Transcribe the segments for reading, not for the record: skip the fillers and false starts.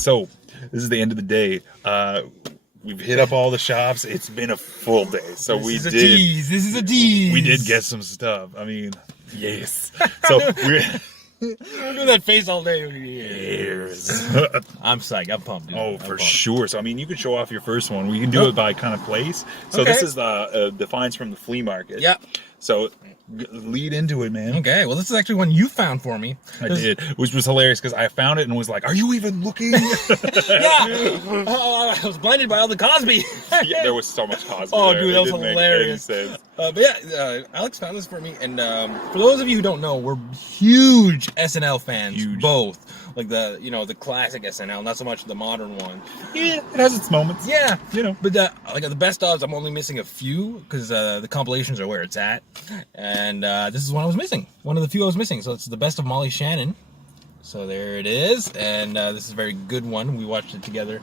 So this is the end of the day. We've hit up all the shops. It's been a full day. So This is a tease. We did get some stuff. I mean, yes. So we're do that face all day. yes. I'm psyched. I'm pumped, dude. Oh, I'm for pumped. sure. So I mean, you can show off your first one. We can do it by kind of place. So Okay. this is the finds from the flea market. Yeah. So lead into it, man. Okay, well, this is actually one you found for me. I did, which was hilarious because I found it and was like, "Are you even looking?" I was blinded by all the Cosby. Yeah, there was so much Cosby. Oh, there. dude, It that was didn't make hilarious. any sense. But yeah, Alex found this for me, and for those of you who don't know, we're huge SNL fans. Huge. Both. Like the classic SNL, not so much the modern one. Yeah, it has its moments. Yeah, you know. But like the best ofs, I'm only missing a few because the compilations are where it's at, and this is one I was missing. One of the few I was missing. So it's the best of Molly Shannon. So there it is, and this is a very good one. We watched it together.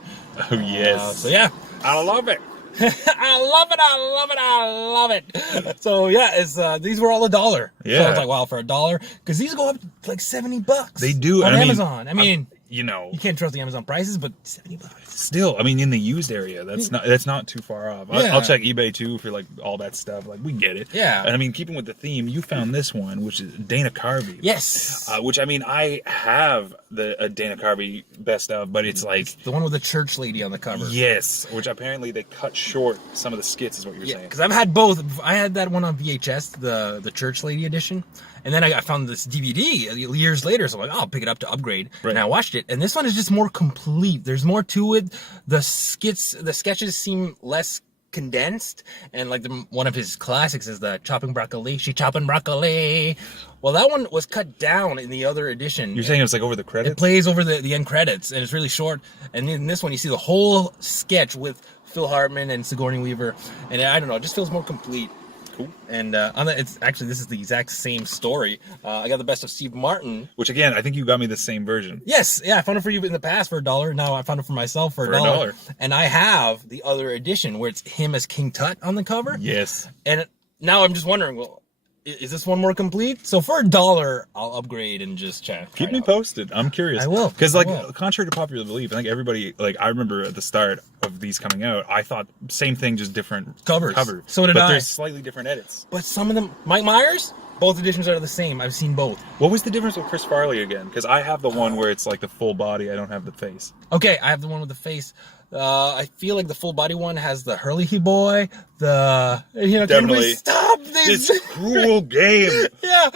Oh yes. So yeah, I love it. I love it. I love it. I love it. So yeah, it's these were all $1. Yeah. So I was like, wow, for $1, because these go up to like $70. They do on I mean, Amazon. I mean, you know, you can't trust the Amazon prices, but $70. still, I mean, in the used area, that's not too far off. Yeah. I'll check eBay too for like all that stuff. Like we get it. Yeah. And I mean, keeping with the theme, you found this one, which is Dana Carvey. Yes. Which I mean, I have the Dana Carvey best of, but it's like The one with the church lady on the cover. yes, which apparently they cut short some of the skits, is what you're Yeah, saying. because I've had both. I had that one on VHS, the church lady edition, and then I found this DVD years later. So I'm like, oh, I'll pick it up to upgrade, Right. and I watched it. And this one is just more complete. There's more to it. The sketches seem less condensed, and like one of his classics is the chopping broccoli. She chopping broccoli. Well, that one was cut down in the other edition. You're saying it's like over the credits? It plays over the end credits, and it's really short. And in this one, you see the whole sketch with Phil Hartman and Sigourney Weaver, and I don't know, it just feels more complete. Cool. And it's actually, this is the exact same story. I got the best of Steve Martin. Which again, I think you got me the same version. Yes, yeah, I found it for you in the past for $1. Now I found it for myself for $1. $1. And I have the other edition where it's him as King Tut on the cover. Yes. And now I'm just wondering, well, is this one more complete? So for $1, I'll upgrade and just check. Keep me posted. I'm curious. I will. Because, I like, will. contrary to popular belief, I think everybody, like, I remember at the start of these coming out, I thought same thing, just different Covers. cover. So did but I. there's slightly different edits. But some of them, Mike Myers, both editions are the same. I've seen both. What was the difference with Chris Farley again? Because I have the one where it's like the full body. I don't have the face. Okay, I have the one with the face. I feel like the full body one has the Hurley boy. Can Definitely. we stop this? It's cruel game. Yeah,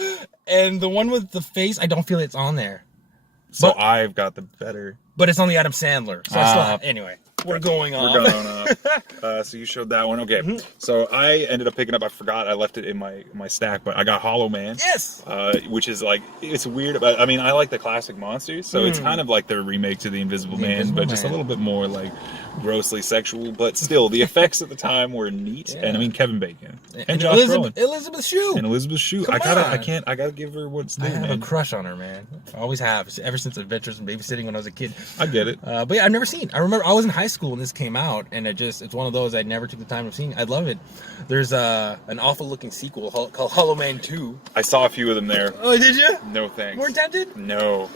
and the one with the face, I don't feel it's on there. So But- I've got the better. But it's on the Adam Sandler. So I still, anyway, we're going on. We're going on. So you showed that one. Okay. Mm-hmm. So I ended up picking up, I forgot, I left it in my stack, but I got Hollow Man. Yes. Which is like, it's weird. But I mean, I like the classic monsters, so it's kind of like their remake to the Invisible Man, Invisible but just a Man. little bit more like grossly sexual. But still, the effects at the time were neat. Yeah. And I mean, Kevin Bacon and And Josh Brolin Elizabeth Shue. and Elizabeth Shue. Come I on. gotta give her what's due, I have man. a crush on her, man. I always have, ever since Adventures in Babysitting when I was a kid. I get it. But yeah, I've never seen. I remember I was in high school when this came out, and it's one of those I never took the time of seeing. I love it. There's an awful looking sequel called Hollow Man 2. I saw a few of them there. Oh, did you? No thanks. Weren't tempted? No.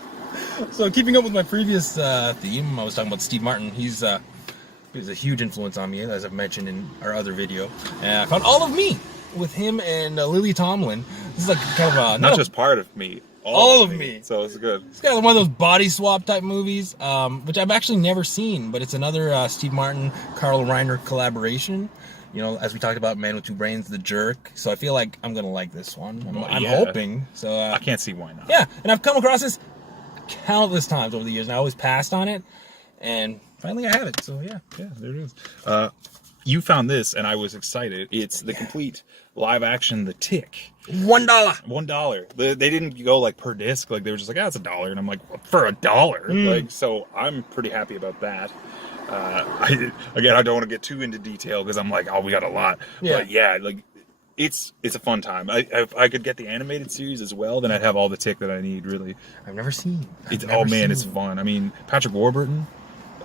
So keeping up with my previous theme, I was talking about Steve Martin. He's a huge influence on me, as I've mentioned in our other video. And I found All of Me with him and Lily Tomlin. This is like kind of Not just part of me. All of me. So it's good. It's kind of one of those body swap type movies, which I've actually never seen, but it's another Steve Martin, Carl Reiner collaboration. You know, as we talked about, Man with Two Brains, The Jerk. So I feel like I'm gonna like this one. I'm yeah. hoping. So I can't see why not. yeah, and I've come across this countless times over the years, and I always passed on it, and finally I have it. So yeah. Yeah, there it is. You found this, and I was excited. It's the complete live action The Tick. $1. $1. They didn't go like per disc. Like they were just like, it's $1, and I'm like, for $1. Like, so I'm pretty happy about that. I don't want to get too into detail because I'm like, we got a lot. Yeah. But yeah, like it's a fun time. If I could get the animated series as well, then I'd have all the Tick that I need. Really, I've never seen. it's fun. I mean, Patrick Warburton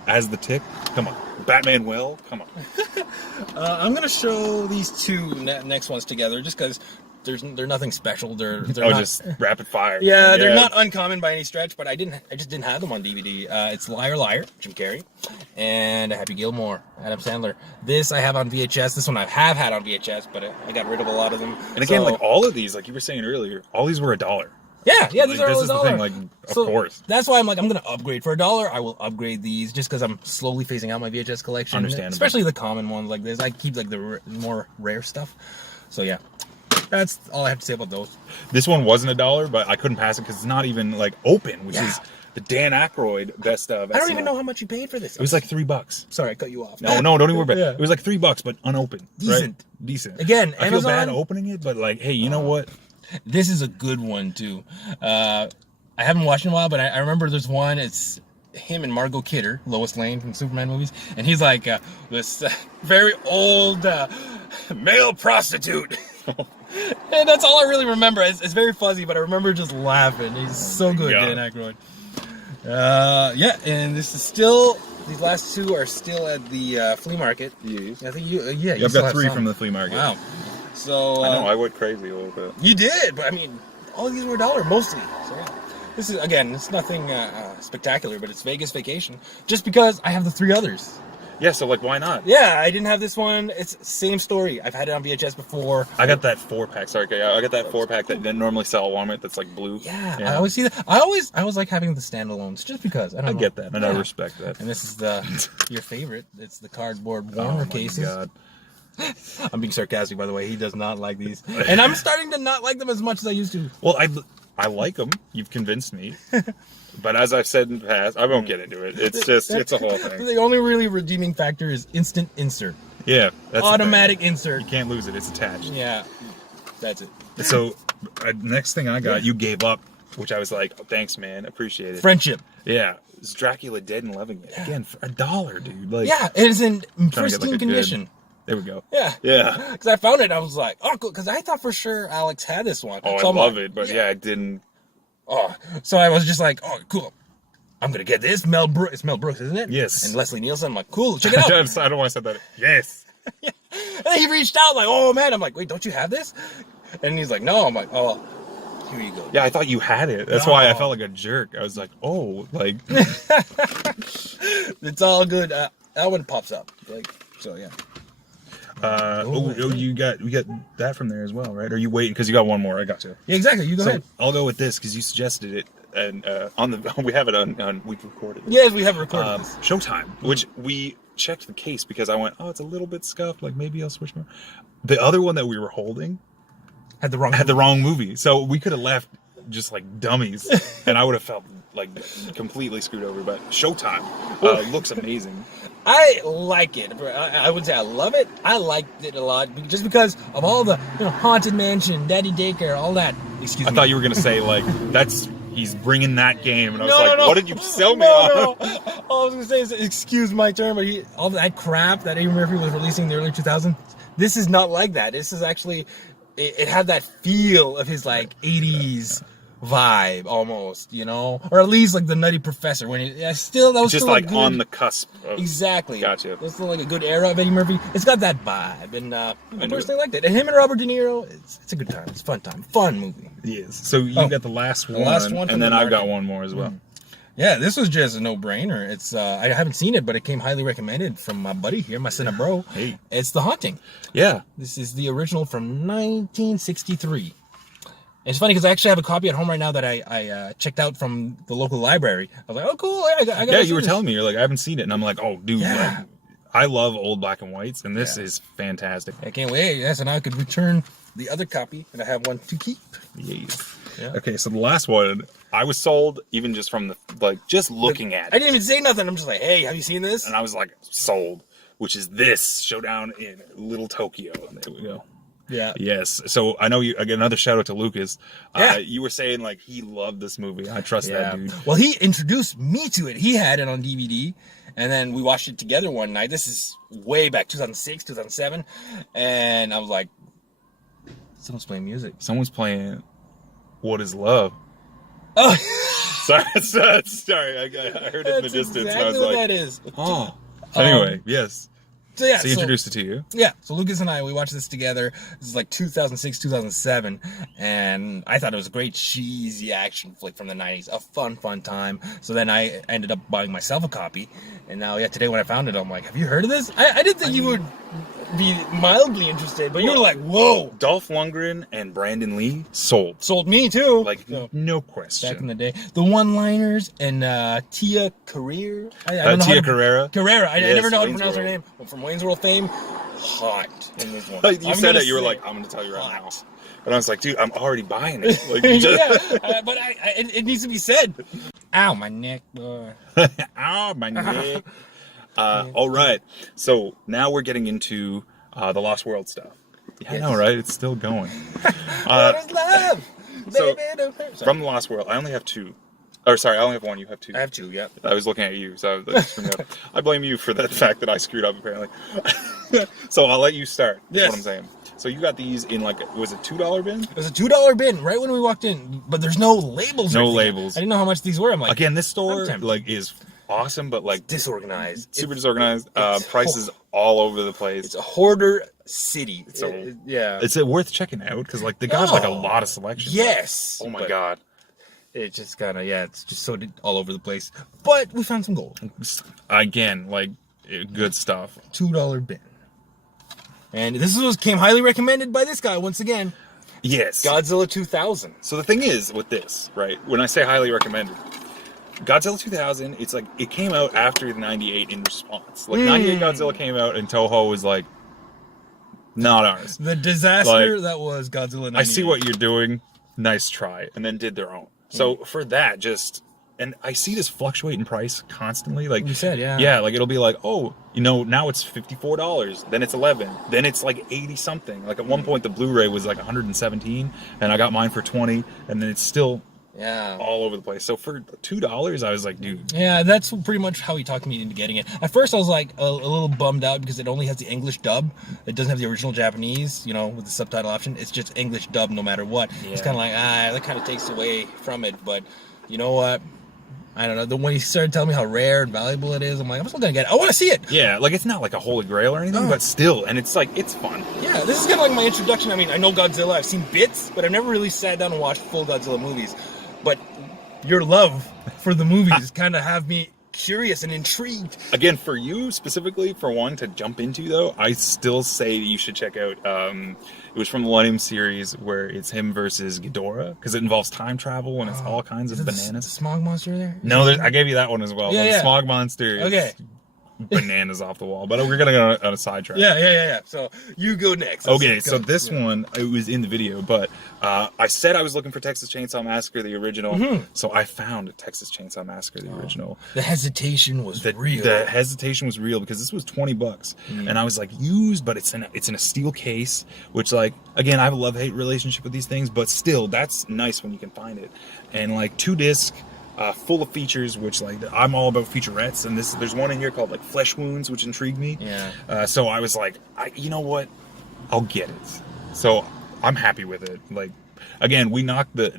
as the Tick. Come on, Batman. Come on. I'm gonna show these two next ones together, just because they're nothing special. They're not, just rapid fire. Yeah, they're not uncommon by any stretch, but I just didn't have them on DVD. It's Liar Liar, Jim Carrey, and Happy Gilmore, Adam Sandler. This I have on VHS. This one I have had on VHS, but I got rid of a lot of them. And again, like all of these, like you were saying earlier, all these were $1. Yeah, these are all $1. This is the thing, like, of course. That's why I'm like, I'm gonna upgrade for $1. I will upgrade these just because I'm slowly phasing out my VHS collection. Understandable. Especially the common ones like this. I keep like the more rare stuff. So yeah, that's all I have to say about those. This one wasn't $1, but I couldn't pass it because it's not even like open, which is the Dan Aykroyd best of. I don't even know how much you paid for this. It was like $3. Sorry, I cut you off. No, don't even worry about it. It was like $3, but unopened. Decent. Right? Decent. Again, I feel bad opening it, but like, hey, you know what? This is a good one too. I haven't watched it in a while, but I remember there's one. It's him and Margot Kidder, Lois Lane from Superman movies, and he's like this very old male prostitute. And that's all I really remember. It's very fuzzy, but I remember just laughing. He's so good, Dan Aykroyd. Yeah, and this is still. These last two are still at the flea market. Yes. I think you. I've got 3 from the flea market. Wow. So I know I went crazy a little bit. You did, but I mean, all of these were $1 mostly. So yeah. This is again, it's nothing spectacular, but it's Vegas Vacation. Just because I have the 3 others. Yeah, so like, why not? Yeah, I didn't have this one. It's same story. I've had it on VHS before. I got that 4-pack. Sorry, I got that 4-pack that didn't normally sell at Walmart. That's like blue. Yeah, I always see that. I always like having the standalones, just because. I get that, and I respect that. And this is your favorite. It's the cardboard Warner cases. God. I'm being sarcastic, by the way. He does not like these, and I'm starting to not like them as much as I used to. Well, I like them. You've convinced me. But as I've said in the past, I won't get into it. It's just, it's a whole thing. The only really redeeming factor is instant insert. Yeah. That's automatic insert. You can't lose it. It's attached. Yeah. That's it. So, next thing I got, you gave up, which I was like, oh, thanks, man. Appreciate it. Friendship. Yeah. It's Dracula Dead and Loving It. Yeah. Again, for $1, dude. Like, yeah, it is in pristine condition. There we go. Yeah. Yeah. Because I found it, I was like, oh, cool. Because I thought for sure Alex had this one. Oh, so I love it, but yeah, I didn't. Oh, so I was just like, oh, cool. I'm going to get this. It's Mel Brooks, isn't it? Yes. And Leslie Nielsen. I'm like, cool, check it out. I don't want to say that. Yes. Yeah. And then he reached out like, oh, man. I'm like, wait, don't you have this? And he's like, no. I'm like, oh, here you go. Yeah, I thought you had it. That's why I felt like a jerk. I was like, oh, like. It's all good. That one pops up. Like, so, yeah. We got that from there as well, right? Or you waiting because you got one more? I got you. Yeah, exactly. You go ahead. I'll go with this because you suggested it, and we have it on we've recorded it. Yes, we have recorded this. Showtime, which we checked the case because I went, oh, it's a little bit scuffed. Like maybe I'll switch more. The other one that we were holding had the wrong movie. So we could have left just like dummies, and I would have felt like completely screwed over. But Showtime looks amazing. I like it. I wouldn't say I love it. I liked it a lot just because of all the Haunted Mansion, Daddy Daycare, all that. Excuse me. I thought you were gonna say like he's bringing that game, and I was what did you sell me No. on? All I was gonna say is, excuse my term, but all that crap that Eddie Murphy was releasing in the early 2000s. This is not like that. This is actually it had that feel of his like 80s vibe almost, or at least like the Nutty Professor when that was just still like good, on the cusp of, exactly. Gotcha. It's still like a good era of Eddie Murphy. It's got that vibe, and I personally liked it. And him and Robert De Niro, it's a good time. It's a fun time, fun movie. Yes. So you got the last one, and then I've got one more as well. Yeah, this was just a no-brainer. It's I haven't seen it, but it came highly recommended from my buddy here, my CineBro. Hey, it's The Haunting. Yeah, this is the original from 1963. It's funny because I actually have a copy at home right now that I checked out from the local library. I was like, oh, cool. I got yeah, you were telling me. You're like, I haven't seen it. And I'm like, oh, dude, yeah. I love old black and whites, and this is fantastic. I can't wait. Yes, and I could return the other copy, and I have one to keep. Yes. Yeah. Okay, so the last one, I was sold even just from just looking at it. I didn't even say nothing. I'm just like, hey, have you seen this? And I was like, sold, which is this Showdown in Little Tokyo. There we go. Yeah. Yes. So I know you. Again, another shout out to Lucas. Yeah. You were saying like he loved this movie. I trust that dude. Well, he introduced me to it. He had it on DVD, and then we watched it together one night. This is way back, 2006, 2007, and I was like, someone's playing music. Someone's playing "What Is Love." Oh. sorry. I heard it in the distance. Exactly and I was what like, that is. oh. Anyway, yes. So yeah, So he introduced it to you. Yeah, so Lucas and I, we watched this together. This is like 2006, 2007, and I thought it was a great cheesy action flick from the 90s. A fun time. So then I ended up buying myself a copy, and now, yeah, today when I found it, I'm like, have you heard of this? I didn't think you would be mildly interested, but you were like, whoa! Dolph Lundgren and Brandon Lee sold. Sold me too. Like, so, no question. back in the day. The one-liners and Tia Carrere. I don't know Tia Carrera. Carrera. I never know how to Wayne's pronounce her World. name. But from Wayne's World fame, hot in this one. You said it. You were like, I'm going to tell you right now. hot. And I was like, dude, I'm already buying it. Like, you just... Yeah, but it needs to be said. Ow, my neck, boy. Ow, my neck. All right. So now we're getting into the Lost World stuff. Yeah, I know, right? It's still going. What is love? So, Baby, don't hurt. from the Lost World, I only have two. Or sorry, I only have one. You have two. I have two, yeah. I was looking at you, so I was like, screwing up. I blame you for the fact that I screwed up, apparently. So I'll let you start. That's what I'm saying. So you got these in like, was it $2 bin? It was a $2 bin right when we walked in, but there's no labels. No or anything. labels. I didn't know how much these were. I'm like, Again, this store I'm tempted. like is awesome, but like disorganized. super disorganized. it's- Prices all over the place. It's a hoarder city. So- yeah. It's worth checking out because like they got like a lot of selection. Yes. Oh my but god. It just kind of, yeah, it's just so all over the place. But we found some gold. Again, like good stuff. $2 bin. And this came highly recommended by this guy once again. Yes. Godzilla 2000. So the thing is with this, right? When I say highly recommended, Godzilla 2000, it's like it came out after the 98 in response. Like 98 Godzilla came out and Toho was like, not ours. The disaster Like, that was Godzilla 98. I see what you're doing. Nice try. And then did their own. So for that, just, and I see this fluctuate in price constantly. Like You said, yeah. Yeah, like it'll be like, oh, you know, now it's $54, then it's 11, then it's like 80 something. Like at one point the Blu-ray was like 117, and I got mine for 20, and then it's still Yeah. all over the place. So for $2, I was like, dude. Yeah, that's pretty much how he talked me into getting it. At first, I was like a little bummed out because it only has the English dub. It doesn't have the original Japanese, you know, with the subtitle option. It's just English dub no matter what. Yeah. It's kind of like, that kind of takes away from it. But you know what? I don't know. When he started telling me how rare and valuable it is, I'm like, I'm still gonna get it. I want to see it. Yeah, like it's not like a holy grail or anything, but still, and it's like, it's fun. Yeah, this is kind of like my introduction. I mean, I know Godzilla. I've seen bits, but I've never really sat down and watched full Godzilla movies. But your love for the movies kind of have me curious and intrigued. Again, for you specifically, for one to jump into though, I still say you should check out. It was from the Millennium series where it's him versus Ghidorah because it involves time travel and it's all kinds of Is it the bananas. smog monster there? No, I gave you that one as well. Yeah, The yeah. Smog Monster is Okay. bananas off the wall. But we're gonna go on a sidetrack. Yeah. So you go next. Okay, Let's so go. this one, it was in the video, but I said I was looking for Texas Chainsaw Massacre, the original, so I found Texas Chainsaw Massacre, the original. The hesitation was real. The hesitation was real because this was $20, and I was like, used, but it's in a steel case, which like, again, I have a love-hate relationship with these things, but still, that's nice when you can find it. And like 2-disc, full of features, which like I'm all about featurettes, and there's one in here called like Flesh Wounds, which intrigued me. Yeah. So I was like, you know what, I'll get it. So I'm happy with it. Like, again, we knocked the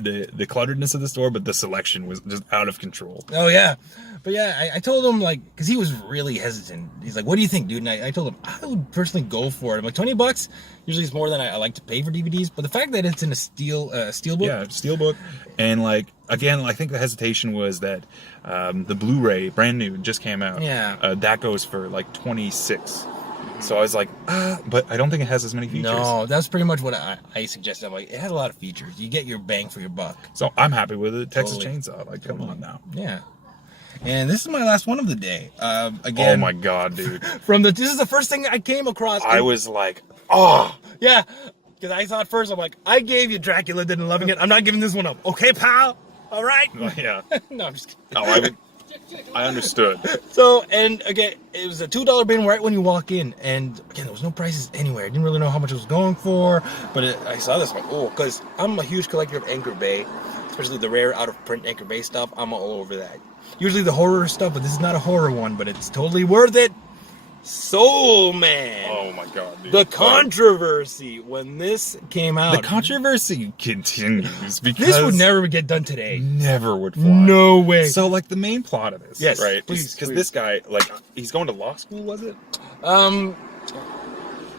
clutteredness of the store, but the selection was just out of control. Oh yeah, but yeah, I told him like, because he was really hesitant. He's like, "What do you think, dude?" And I told him I would personally go for it. I'm like, $20. Usually it's more than I like to pay for DVDs, but the fact that it's in a steelbook. Yeah, steelbook, and like again, I think the hesitation was that the Blu-ray, brand new, just came out. Yeah. That goes for like $26. So I was like, but I don't think it has as many features. No, that's pretty much what I suggested. I'm like, it has a lot of features. You get your bang for your buck. So I'm happy with it. Texas Totally. Chainsaw, like, come on now. Yeah. And this is my last one of the day. Again, Oh my god, dude! this is the first thing I came across. I was like, oh, Yeah, because I saw it first. I'm like, I gave you Dracula, didn't loving it. I'm not giving this one up. Okay, pal? All right? yeah. No, I'm just kidding. Oh, I understood. So, and again, it was a $2 bin right when you walk in. And again, there was no prices anywhere. I didn't really know how much it was going for. But I saw this, I'm like, oh, because I'm a huge collector of Anchor Bay, especially the rare out-of-print Anchor Bay stuff. I'm all over that. Usually the horror stuff, but this is not a horror one, but it's totally worth it. Soul Man. Oh my god, dude. The controversy when this came out. The controversy continues because this would never get done today. Never would fly. No way. So like the main plot of this, Yes, right? please, Because please. this guy, like, he's going to law school, was it?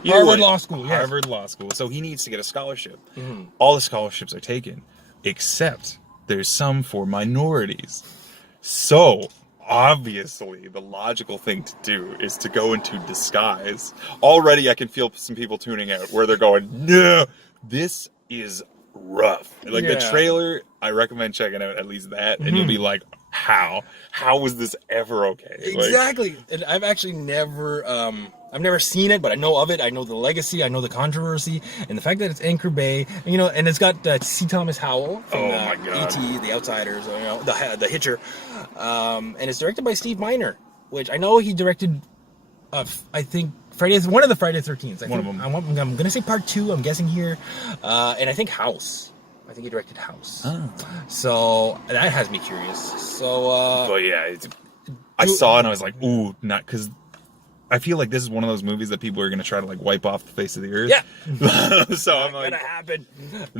Harvard Law School. Yes. Harvard Law School. So he needs to get a scholarship. Mhm. All the scholarships are taken, except there's some for minorities. So obviously, the logical thing to do is to go into disguise. Already, I can feel some people tuning out where they're going, "No, this is rough." Like the Yeah. trailer, I recommend checking out at least that, and you'll be like, "How? How was this ever okay?" Like, Exactly. And I've actually never, I've never seen it, but I know of it. I know the legacy. I know the controversy, and the fact that it's Anchor Bay, you know, and it's got C. Thomas Howell from Oh my God. E.T., The Outsiders, or, you know, the Hitcher, and it's directed by Steve Miner, which I know he directed. I think one of the Friday 13th. One of them. I'm gonna say part 2. I'm guessing here, and I think House. I think he directed House. Oh. So that has me curious. So, But yeah, I saw it and I was like, "Ooh, not," because I feel like this is one of those movies that people are going to try to like wipe off the face of the earth. yeah, So I'm like, gonna happen.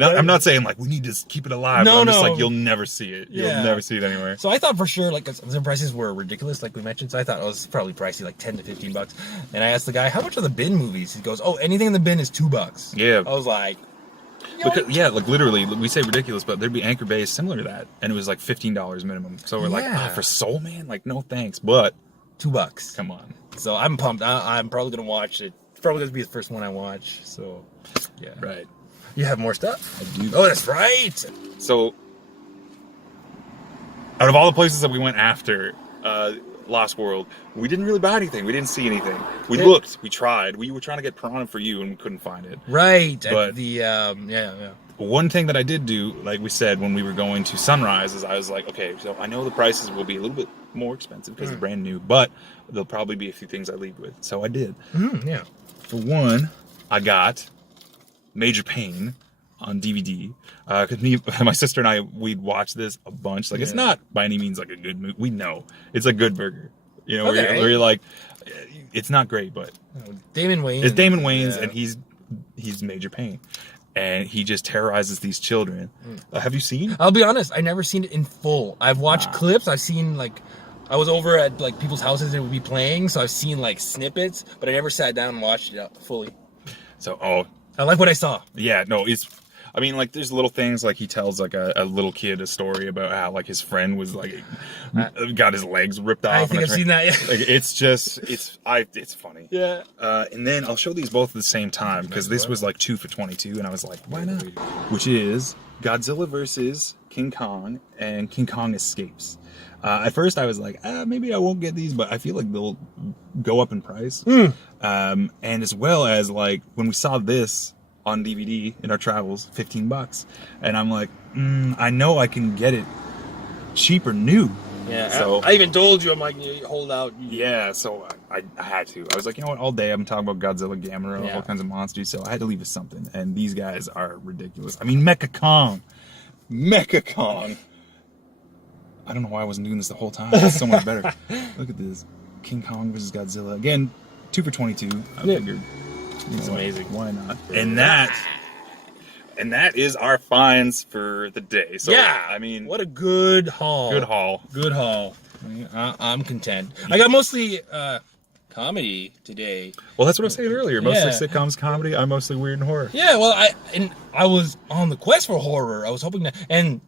I'm not saying like we need to keep it alive. No, but I'm just no. like, you'll never see it. You'll Yeah. never see it anywhere. So I thought for sure, like, 'cause the prices were ridiculous, like we mentioned. So I thought it was probably pricey, like $10 to $15. And I asked the guy, "How much are the bin movies?" He goes, "Oh, anything in the bin is $2." Yeah. I was like, Because, yeah, like literally, we say ridiculous, but there'd be Anchor Bays similar to that, and it was like $15 minimum. So we're like, Yeah. for Soul Man, like no thanks. But $2. come on, So I'm pumped. I'm probably gonna watch it. It's probably gonna be the first one I watch. So yeah. right? You have more stuff? I do. Oh, that's right. So, out of all the places that we went after Lost World, we didn't really buy anything. We didn't see anything. We Yeah. looked. We tried. We were trying to get Piranha for you, and we couldn't find it. Right. But- At the yeah. One thing that I did do, like we said, when we were going to Sunrise, is I was like, okay, so I know the prices will be a little bit more expensive because it's brand new, but there'll probably be a few things I leave with. So I did. Yeah. For one, I got Major Pain on DVD. Because my sister and I, we'd watch this a bunch. Like, it's Yeah. not by any means like a good movie. We know it's a good burger. You know, Okay. where you're like, it's not great, but Damon Wayans. it's Damon Wayans, Yeah. and he's Major Pain. And he just terrorizes these children. Have you seen? I'll be honest, I never seen it in full. I've watched clips. I've seen like, I was over at like people's houses and it would be playing, so I've seen like snippets, but I never sat down and watched it fully. So, I like what I saw. yeah, no, I mean, like, there's little things, like, he tells, like, a little kid a story about how, like, his friend was, like, got his legs ripped off. I think I've seen that. Yeah. Like, it's funny. Yeah. And then I'll show these both at the same time, because this was, like, 2 for $22, and I was like, why not? Which is Godzilla versus King Kong, and King Kong Escapes. At first, I was like, maybe I won't get these, but I feel like they'll go up in price. And as well as, like, when we saw this on DVD in our travels, $15, and I'm like, I know I can get it cheaper new. Yeah. So I even told you, I'm like, you hold out. yeah, so I had to. I was like, you know what? All day I'm talking about Godzilla, Gamera, Yeah. all kinds of monsters. So I had to leave with something. And these guys are ridiculous. I mean, Mecha Kong. I don't know why I wasn't doing this the whole time. It's so much better. Look at this. King Kong versus Godzilla. Again, 2 for $22. I figured. It's amazing. Why not? And that is our finds for the day. So Yeah. I mean, What a good haul. good haul. Good haul. I'm content. I got mostly comedy today. Well, that's what I was saying earlier. Mostly Yeah. sitcoms, comedy. I'm mostly weird and horror. Yeah, well, I was on the quest for horror. I was hoping to, and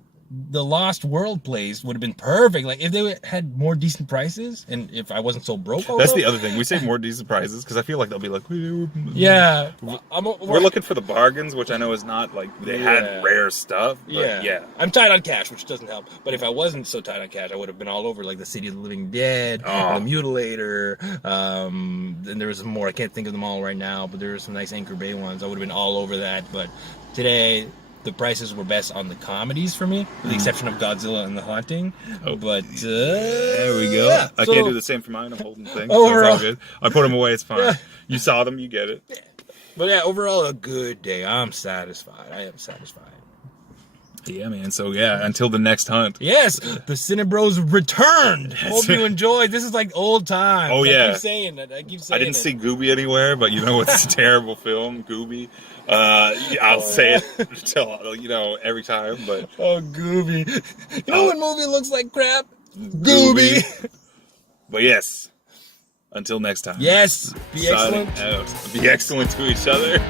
the Lost World plays would have been perfect. Like if they had more decent prices, and if I wasn't so broke. That's the other thing. We say more decent prices because I feel like they'll be like, Yeah, we're looking for the bargains, which I know is not like they Yeah. had rare stuff. But yeah. I'm tight on cash, which doesn't help. But if I wasn't so tight on cash, I would have been all over like the City of the Living Dead, Oh. the Mutilator. And there was some more. I can't think of them all right now, but there were some nice Anchor Bay ones. I would have been all over that. But today, the prices were best on the comedies for me, with the exception of Godzilla and The Haunting. Oh. But There we go. yeah, I so- can't do the same for mine. I'm holding things. Oh, so it's all overall- good. I put them away. It's fine. Yeah. You saw them. You get it. But yeah, overall a good day. I'm satisfied. I am satisfied. Yeah, man. So yeah, until the next hunt. Yes, the CineBros returned. Hope you enjoyed. This is like old times. Oh, yeah. I keep saying it. I didn't see Gooby anywhere, but you know what's a terrible film, Gooby. I'll say it until every time. But oh, Gooby. You know what movie looks like crap? Gooby. But yes, until next time. Yes. Be excellent. Out. Be excellent to each other.